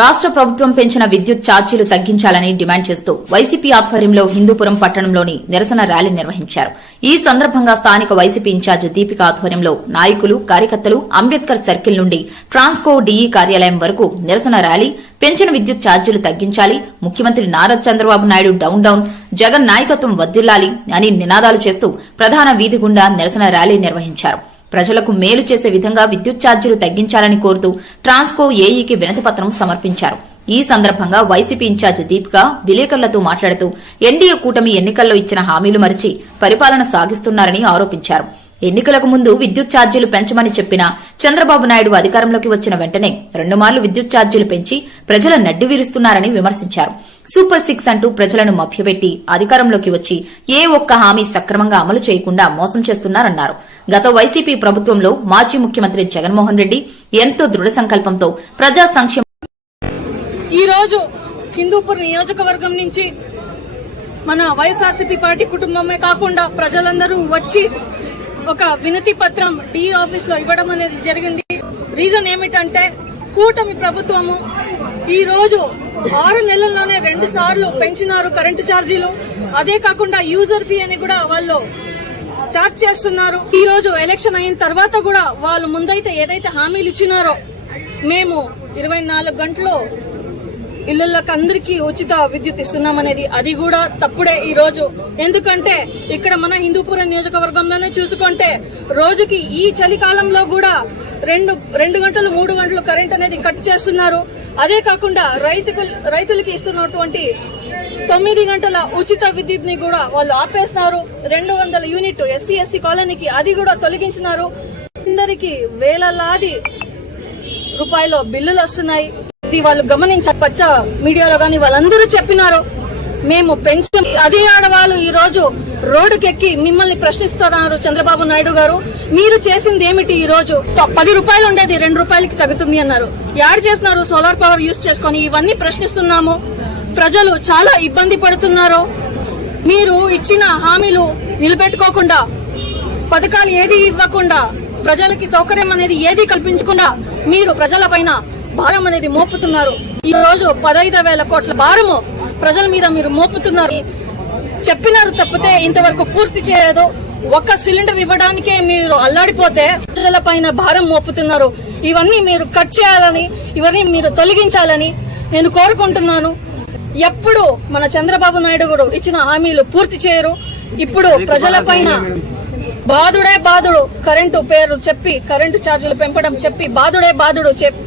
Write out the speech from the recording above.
రాష్ట్ర ప్రభుత్వం పెంచిన విద్యుత్ ఛార్జీలు తగ్గించాలని డిమాండ్ చేస్తూ వైసీపీ ఆధ్వర్యంలో హిందూపురం పట్టణంలోని నిరసన ర్యాలీ నిర్వహించారు. ఈ సందర్భంగా స్థానిక వైసీపీ ఇన్ఛార్జ్ దీపిక ఆధ్వర్యంలో నాయకులు కార్యకర్తలు అంబేద్కర్ సర్కిల్ నుండి ట్రాన్స్కో డీఈ కార్యాలయం వరకు నిరసన ర్యాలీ పెంచిన విద్యుత్ ఛార్జీలు తగ్గించాలి ముఖ్యమంత్రి నారా చంద్రబాబు నాయుడు డౌన్ డౌన్ జగన్ నాయకత్వం వద్దిల్లాలి అని నినాదాలు చేస్తూ ప్రధాన వీధి గుండా నిరసన ర్యాలీ నిర్వహించారు. ప్రజలకు మేలు చేసే విధంగా విద్యుత్ ఛార్జీలు తగ్గించాలని కోరుతూ ట్రాన్స్కో ఏఈకి వినతిపత్రం సమర్పించారు. ఈ సందర్భంగా వైసీపీ ఇన్ఛార్జ్ దీపిక విలేకరులతో మాట్లాడుతూ ఎన్డీఏ కూటమి ఎన్నికల్లో ఇచ్చిన హామీలు మరిచి పరిపాలన సాగిస్తున్నారని ఆరోపించారు. ఎన్నికలకు ముందు విద్యుత్ ఛార్జీలు పెంచమని చెప్పిన చంద్రబాబు నాయుడు అధికారంలోకి వచ్చిన వెంటనే రెండు మార్లు విద్యుత్ ఛార్జీలు పెంచి ప్రజల నడ్డి విరుస్తున్నారని విమర్శించారు. సూపర్ సిక్స్ అంటూ ప్రజలను మభ్యపెట్టి అధికారంలోకి వచ్చి ఏ ఒక్క హామీ సక్రమంగా అమలు చేయకుండా మోసం చేస్తున్నారన్నారు. గత వైసీపీ ప్రభుత్వంలో మాజీ ముఖ్యమంత్రి జగన్మోహన్ రెడ్డి ఎంతో దృఢ సంకల్పంతో ప్రజా సంక్షేమ ఈ రోజు హిందూపూర్ నియోజకవర్గం నుంచి మన వైఎస్ఆర్సీపీ పార్టీ కుటుంబమే కాకుండా ప్రజలందరూ వచ్చి ఒక వినతి పత్రం డి ఆఫీస్లో ఇవ్వడం అనేది జరిగింది. రీజన్ ఏమిటంటే కూటమి ప్రభుత్వము ఈ రోజు ఆరు నెలల్లోనే రెండు సార్లు పెంచినారు కరెంటు ఛార్జీలు. అదే కాకుండా యూజర్ ఫీ అని కూడా వాళ్ళు చార్జ్ చేస్తున్నారు. ఈ రోజు ఎలక్షన్ అయిన తర్వాత కూడా వాళ్ళు ముందైతే ఏదైతే హామీలు ఇచ్చినారో మేము ఇరవై నాలుగు గంటలు ఇళ్ళకు అందరికీ ఉచిత విద్యుత్ ఇస్తున్నామనేది అది కూడా తప్పుడే ఈ రోజు. ఎందుకంటే ఇక్కడ మన హిందూపురం నియోజకవర్గంలోనే చూసుకుంటే రోజుకి ఈ చలికాలంలో కూడా రెండు రెండు గంటలు మూడు గంటలు కరెంట్ అనేది కట్ చేస్తున్నారు. అదే కాకుండా రైతుకు రైతులకి ఇస్తున్నటువంటి తొమ్మిది గంటల ఉచిత విద్యుత్ని కూడా వాళ్ళు ఆపేస్తున్నారు. రెండు వందల యూనిట్ ఎస్సీ ఎస్సీ కాలనీకి అది కూడా తొలగించినారు. అందరికి వేలలాది రూపాయలు బిల్లులు వస్తున్నాయి. ఇది వాళ్ళు గమనించ పచ్చ మీడియాలో కానీ వాళ్ళందరూ చెప్పినారు. మేము పెన్షన్ అదే ఆడవాళ్ళు ఈ రోజు రోడ్డుకెక్కి మిమ్మల్ని ప్రశ్నిస్తున్నారు చంద్రబాబు నాయుడు గారు. మీరు చేసింది ఏమిటి ఈ రోజు? పది రూపాయలు ఉండేది రెండు రూపాయలకి తగ్గుతుంది అన్నారు. యాడ్ చేస్తున్నారు సోలార్ పవర్ యూజ్ చేసుకొని ఇవన్నీ ప్రశ్నిస్తున్నాము. ప్రజలు చాలా ఇబ్బంది పడుతున్నారు. మీరు ఇచ్చిన హామీలు నిలబెట్టుకోకుండా పథకాలు ఏది ఇవ్వకుండా ప్రజలకి సౌకర్యం అనేది ఏది కల్పించకుండా మీరు ప్రజల పైన భారం అనేది మోపుతున్నారు. ఈ రోజు పదహైదు వేల కోట్ల భారము ప్రజల మీద మీరు మోపుతున్నారు. చెప్పినారు తప్పితే ఇంతవరకు పూర్తి చేయలేదు. ఒక్క సిలిండర్ ఇవ్వడానికే మీరు అల్లాడిపోతే ప్రజల పైన భారం మోపుతున్నారు. ఇవన్నీ మీరు కట్ చేయాలని ఇవన్నీ మీరు తొలగించాలని నేను కోరుకుంటున్నాను. ఎప్పుడు మన చంద్రబాబు నాయుడు కూడా ఇచ్చిన హామీలు పూర్తి చేయరు. ఇప్పుడు ప్రజల పైన బాధుడే బాధుడు కరెంటు పేరు చెప్పి కరెంటు ఛార్జీలు పెంపడం చెప్పి బాధుడే బాధుడు చెప్-